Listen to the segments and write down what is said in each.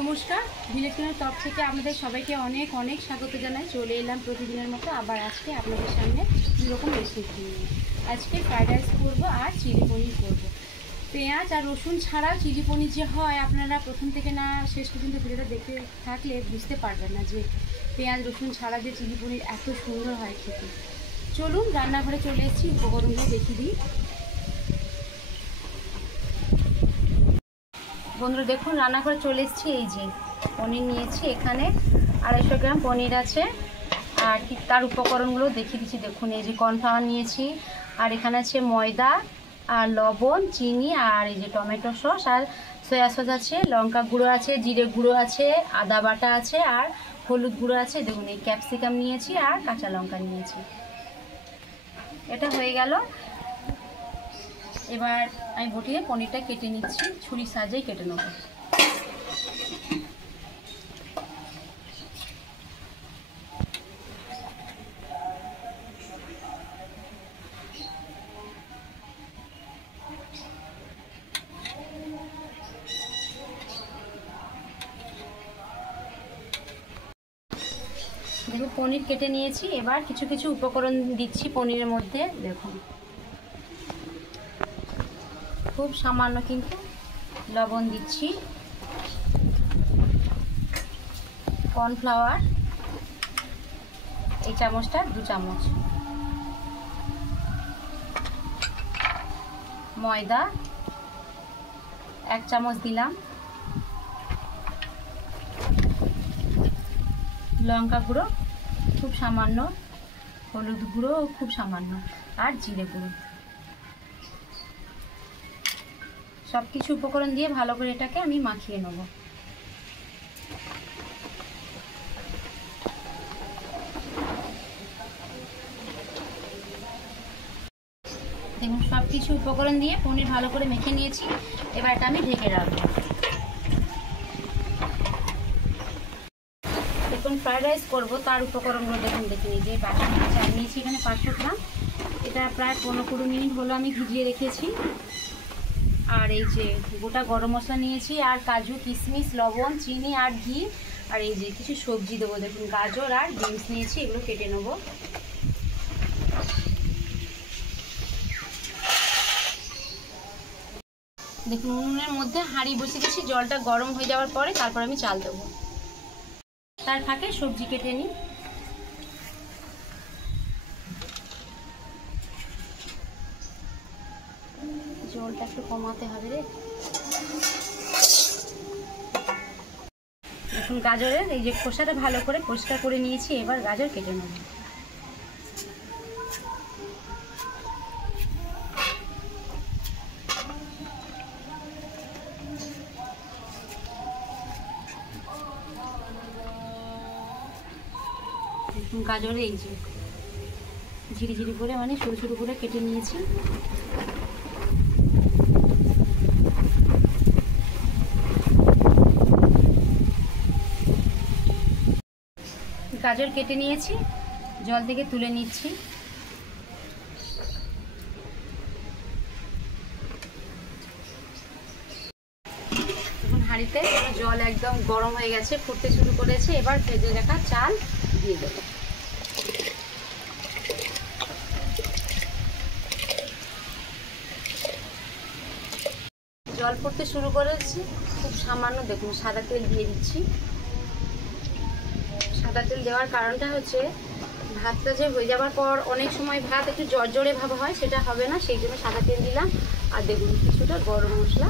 নমস্কার, ভিলেজ কিচেনের তরফ থেকে আপনাদের সবাইকে অনেক অনেক স্বাগত জানাই। চলে এলাম প্রতিদিনের মতো আবার আজকে আপনাদের সামনে দুরকম রেসিপি নিয়ে। আজকে ফ্রাইড রাইস করবো আর চিলি পনির করবো। পেঁয়াজ আর রসুন ছাড়াও চিলি পনির যে হয়, আপনারা প্রথম থেকে না শেষ পর্যন্ত ভিডিওটা দেখতে থাকলে বুঝতে পারবেন না যে পেঁয়াজ রসুন ছাড়া যে চিলি পনির এত সুন্দর হয় খেতে। চলুন রান্নাঘরে চলে এসেছি, উপকরণগুলো দেখিয়ে দিই। বন্ধুরা দেখুন, রান্নাঘরে চলে এসেছি। এই যে পনির নিয়েছি, এখানে 250 গ্রাম পনির আছে। আর ঠিক তার উপকরণগুলো দেখিয়ে দিচ্ছি। দেখুন, এই যে কর্নফ্লাওয়ার নিয়েছি, আর এখানে আছে ময়দা আর লবণ, চিনি, আর এই যে টমেটো সস আর সয়া সস আছে, লঙ্কা গুঁড়ো আছে, জিরে গুঁড়ো আছে, আদা বাটা আছে, আর হলুদ গুঁড়ো আছে। দেখুন, এই ক্যাপসিকাম নিয়েছি আর কাঁচা লঙ্কা নিয়েছি। এটা হয়ে গেল। এবার আমি বটিয়ে পনিরটা কেটে নিচ্ছি, ছুরির সাহায্যেই কেটে নেব। দেখুন, পনির কেটে নিয়েছি। এবার কিছু কিছু উপকরণ দিচ্ছি পনিরের মধ্যে। দেখুন, খুব সামান্য কিন্তু লবণ দিচ্ছি, কর্নফ্লাওয়ার এই চামচটা 2 চামচ, ময়দা 1 চামচ দিলাম, লঙ্কা গুঁড়ো খুব সামান্য, হলুদ গুঁড়ো খুব সামান্য, আর জিরে গুঁড়ো। সব কিছু উপকরণ দিয়ে ভালো করে এটাকে আমি মাখিয়ে নেব। দেখুন, সব কিছু উপকরণ দিয়ে পনির ভালো করে মেখে নিয়েছি। এবার এটা আমি ঢেকে রাখবো। দেখুন, ফ্রাইড রাইস করবো তার উপকরণগুলো দেখুন, দেখে নিই। যে বাসমতি চাল নিয়েছি এখানে 500 গ্রাম, এটা প্রায় 15-20 মিনিট হলো আমি ভিজিয়ে রেখেছি। আর এই যে গোটা গরম মশলা নিয়েছি, আর কাজু, কিশমিশ, লবণ, চিনি আর ঘি, আর এই যে কিছু সবজি দেবো। দেখুন, গাজর আর বিনস নিয়েছি, এগুলো কেটে নেব। দেখুন, উনুনের মধ্যে হাঁড়ি বসিয়ে দিয়েছি, জলটা গরম হয়ে যাওয়ার পরে তারপর আমি চাল দেবো। তার ফাঁকে সবজি কেটে নিই। জলটা একটু কমাতে হবে রে। দেখুন, গাজরের এই যে খোসাটা ভালো করে পরিষ্কার করে নিয়েছি। এবার গাজর কেটে নেব। দেখুন, গাজরে এই যে ঝিরি ঝিরি করে, মানে সরু সরু করে কেটে নিয়েছি। গাজর কেটে নিয়েছি, জল থেকে তুলে নিচ্ছি। এখন হাঁড়িতে জল একদম গরম হয়ে গেছে, ফুটতে শুরু করেছে। এবার ভেজে রাখা চাল দিয়ে দেবো। জল ফুটতে শুরু করেছি, খুব সামান্য দেখুন সাদা তেল দিয়ে দিচ্ছি। সাদা তেল দেওয়ার কারণটা হচ্ছে, ভাতটা যে হয়ে যাওয়ার পর অনেক সময় ভাত একটু জড়জড়ে ভাব হয়, সেটা হবে না, সেই জন্য সাদা তেল দিলাম। আর দেখুন, কিছুটা গরম মশলা,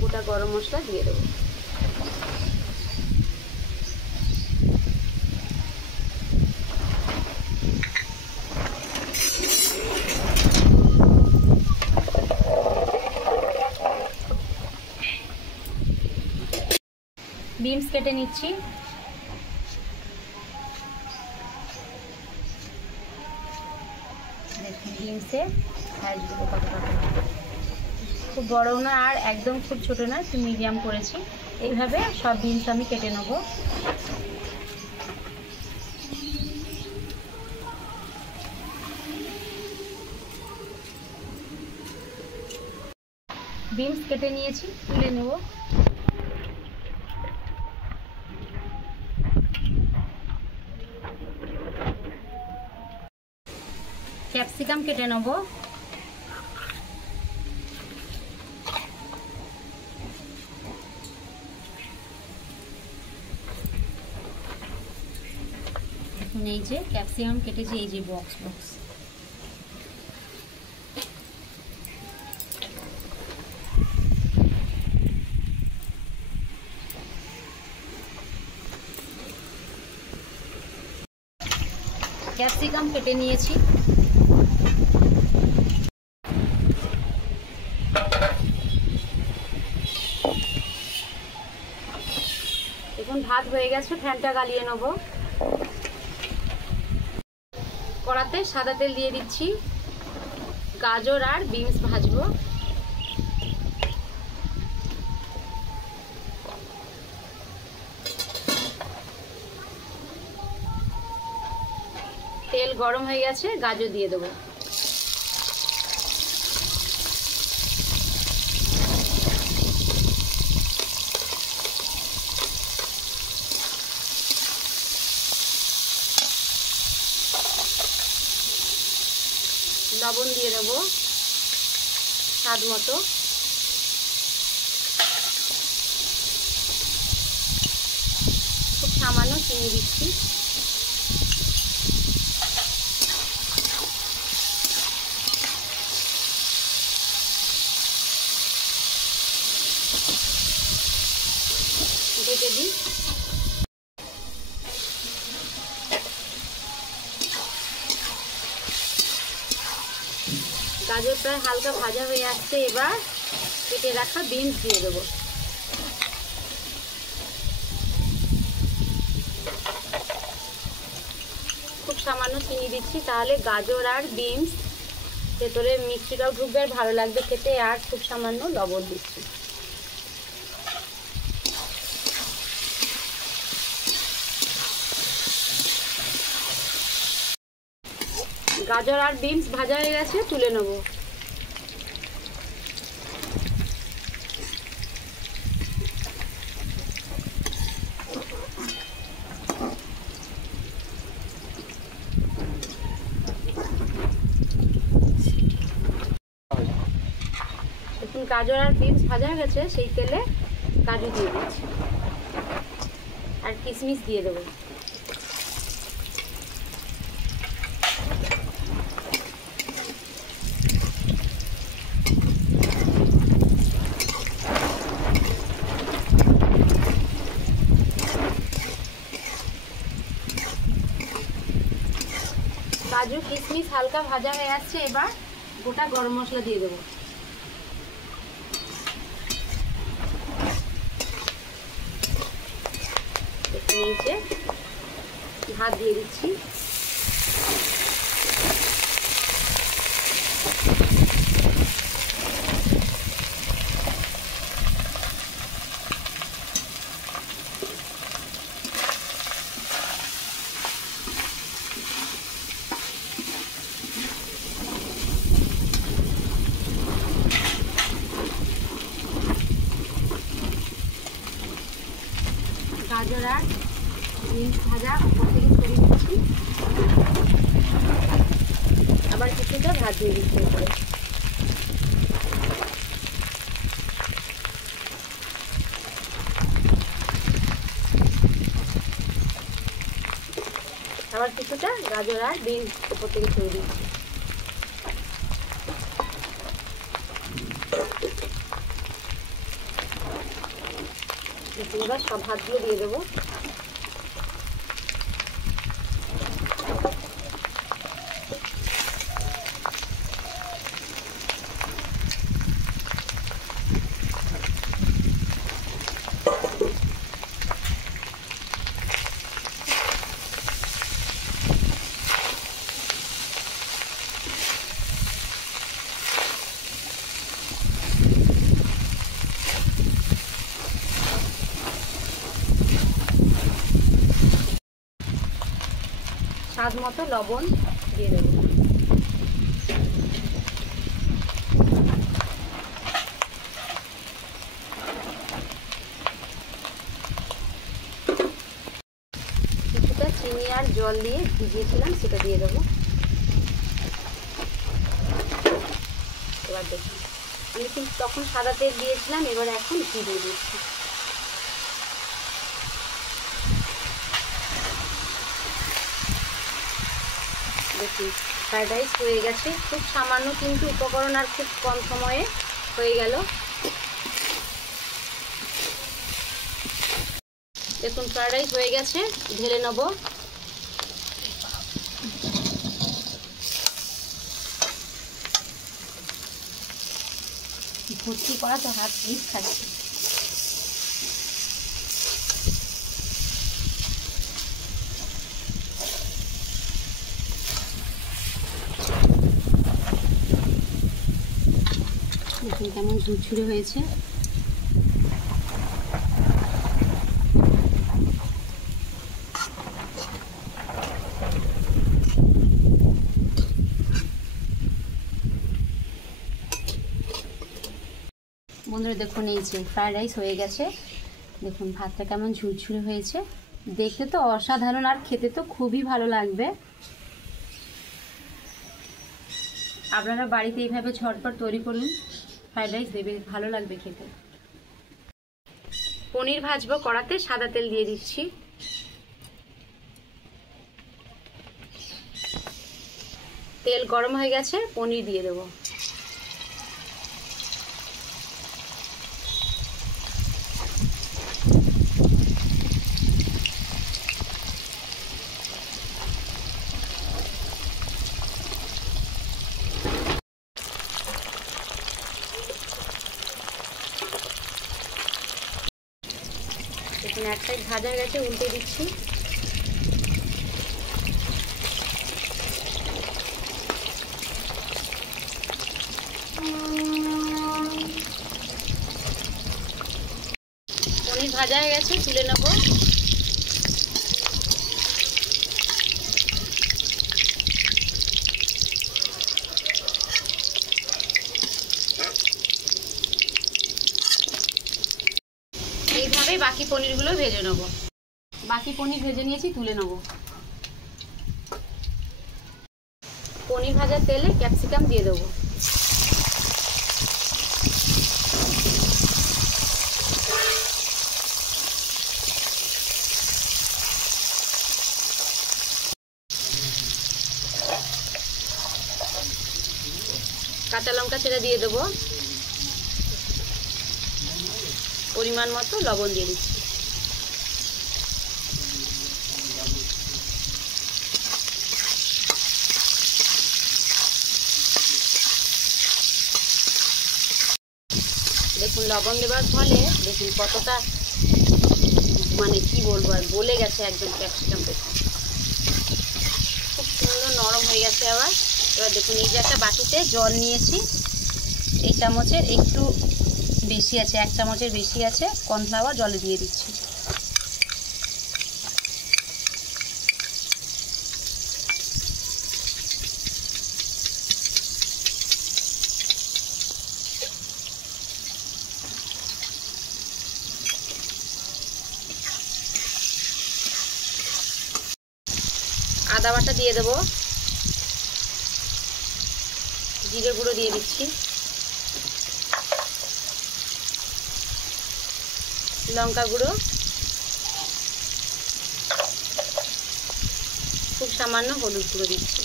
গোটা গরম মশলা দিয়ে দেবো। বিনস কেটে নিচ্ছি। দেখুন, বিনসের সাইজগুলো কতটা, খুব বড় না আর একদম খুব ছোট না, একটু মিডিয়াম করেছি। এইভাবে সব বিনস আমি কেটে নেব। বিনস কেটে নিয়েছি, তুলে নেব। ক্যাপসিকাম কেটে নেব। এখন এই যে ক্যাপসিকাম কেটেছি, এই যে বক্স বক্স। ক্যাপসিকাম কেটে নিয়েছি। এখন ভাত হয়ে গেছে, ফ্যানটা গালিয়ে নেব। কড়াতে সাদা তেল দিয়ে দিচ্ছি, গাজর আর বিনস ভাজবো। তেল গরম হয়ে গেছে, গাজর দিয়ে দেবো। লবণ দিয়ে দেবো স্বাদ মতো। খুব সামান্য চিনি দিচ্ছি। ঢেকে দিই। গাজর প্রায় হালকা ভাজা হয়ে আসছে, এবার কেটে রাখা বিনস দিয়ে দেবো। খুব সামান্য চিনি দিচ্ছি, তাহলে গাজর আর বিনস ভেতরে মিষ্টিটাও ঢুকবে আর ভালো লাগবে খেতে। আর খুব সামান্য লবণ দিচ্ছি। গাজর আর বিনস ভাজা হয়ে গেছে, তুলে নেব। এখন গাজর আর বিনস ভাজা হয়ে গেছে, সেই তেলে কাজু দিয়ে দিচ্ছি আর কিশমিশ দিয়ে দেবো। কাজু কিশমিশ হালকা ভাজা হয়ে আসছে, এবার গোটা গরম মশলা দিয়ে দেবো। নিচে ভাত দিয়ে দিচ্ছি। গাজর আর বিনস ভাজা উপর থেকে ছড়িয়ে দিচ্ছি, আবার কিছুটা ভাত দিয়ে দিচ্ছি উপরে। আবার কিছুটা গাজর আর বিনস উপর থেকে ছড়িয়ে দিচ্ছি। এবার সব ভাতগুলো দিয়ে দেবো। স্বাদ মতো লবণ দিয়ে দেব। কিছুটা চিনি আর জল দিয়ে ভিজিয়েছিলাম, সেটা দিয়ে দেবো। এবার দেখুন আমি কিন্তু তখন সাদা তেল দিয়েছিলাম, এবার এখন ঘি দিয়ে দিচ্ছি। দেখুন ফ্রাইড রাইস হয়ে গেছে, খুব সামান্য কিন্তু উপকরণ আর খুব কম সময়ে হয়ে গেল। দেখুন ফ্রাইড রাইস হয়ে গেছে, ঢেলে নেব। ভর্তি করা তো হাত পিস খাচ্ছি। দেখুন কেমন ঝুরঝুরে হয়েছে। বন্ধুরা দেখুন এই যে ফ্রাইড রাইস হয়ে গেছে, দেখুন ভাতটা কেমন ঝুরঝুরে হয়েছে, দেখতে তো অসাধারণ আর খেতে তো খুবই ভালো লাগবে। আপনারা বাড়িতে এইভাবে ঝটপট তৈরি করুন, ফ্রাইড রাইস দেবে, ভালো লাগবে খেতে। পনির ভাজবো, কড়াতে সাদা তেল দিয়ে দিচ্ছি। তেল গরম হয়ে গেছে, পনির দিয়ে দেবো। দেখুন এক সাইড ভাজা হয়ে গেছে, উল্টে দিচ্ছি। পনির ভাজা হয়ে গেছে, তুলে নেব। এইভাবে বাকি পনিরগুলো ভেজে নেব। বাকি পনির ভেজে নিয়েছি, তুলে নেব। পনির ভাজার তেলে ক্যাপসিকাম দিয়ে দেবো। কাঁচা লঙ্কা ছেড়ে দিয়ে দেবো। পরিমাণ মতো লবণ দিয়ে দিচ্ছি। দেখুন লবণ দেওয়ার ফলে দেখুন কতটা মানে কি বলবো আর গলে গেছে একদম ক্যাপসিকাম। দেখুন খুব সুন্দর নরম হয়ে গেছে। এবার দেখুন এই যে একটা বাটিতে জল নিয়েছি, এই চামচের একটু বেশি আছে, 1 চামচের বেশি আছে, কর্নফ্লাওয়ার জলে দিয়ে দিচ্ছি। আদা বাটা দিয়ে দেবো, জিরে গুঁড়ো দিয়ে দিচ্ছি, লঙ্কা গুঁড়ো, খুব সামান্য হলুদ গুঁড়ো দিচ্ছি।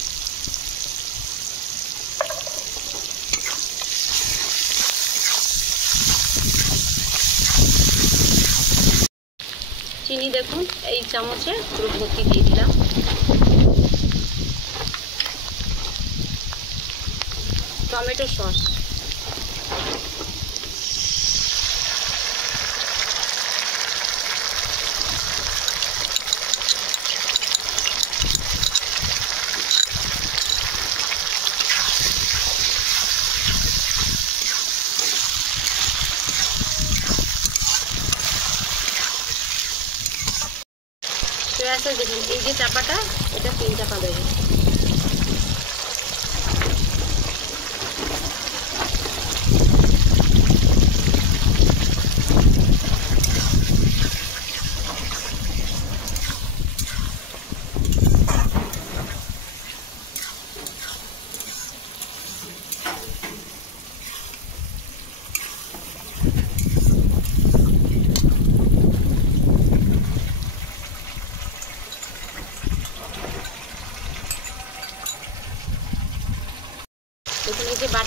চিনি দেখুন এই চামচে পুরো ভর্তি দিয়ে দিলাম। টমেটো সস, সয়া সস দেখুন এই যে চাপাটা, এটা 3 চাপা দেবো।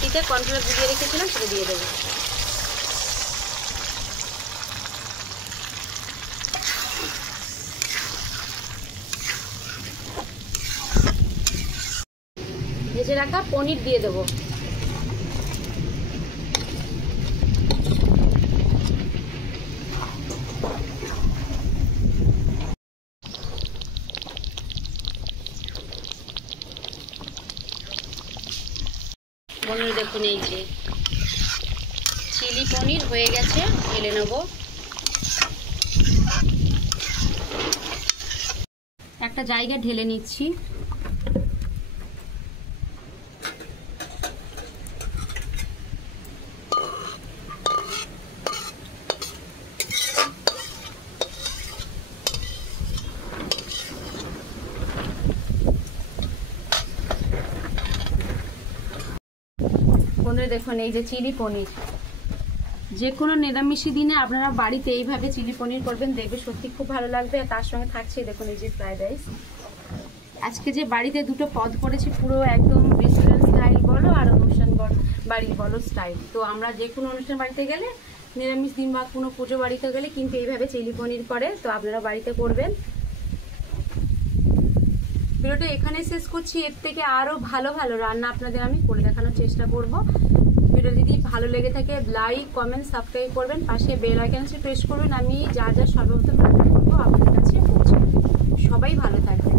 বাটিতে কর্নফ্লাওয়ার গুলিয়ে রেখেছিলাম সেটা দিয়ে দেবো। ভেজে রাখা পনির দিয়ে দেবো। বন্ধুরা দেখুন এই যে চিলি পনির হয়ে গেছে, ঢেলে নেব। একটা জায়গায় ঢেলে নিচ্ছি। বন্ধুরা দেখুন এই যে চিলি পনির, যে কোনো নিরামিষী দিনে আপনারা বাড়িতে এইভাবে চিলি পনির করবেন, দেখবে সত্যি খুব ভালো লাগবে। আর তার সঙ্গে থাকছে দেখুন এই যে ফ্রাইড রাইস। আজকে যে বাড়িতে দুটো পদ করেছি পুরো একদম রেস্টুরেন্ট স্টাইল বলো আর অনুষ্ঠান বাড়ি বলো স্টাইল। তো আমরা যে কোনো অনুষ্ঠান বাড়িতে গেলে, নিরামিষ দিন বা কোনো পুজো বাড়িতে গেলে কিন্তু এইভাবে চিলি পনির করে। তো আপনারা বাড়িতে করবেন। ভিডিওটা এখানে শেষ করছি। এর থেকে আরও ভালো ভালো রান্না আপনাদের আমি করে দেখানোর চেষ্টা করব। ভিডিও যদি ভালো লেগে থাকে লাইক, কমেন্ট, সাবস্ক্রাইব করবেন, পাশে বেল আইকনটি প্রেস করবেন। আমি যা যা সর্বপ্রথম রান্না করবো আপনাদের কাছে পৌঁছে দেব। সবাই ভালো থাকবেন।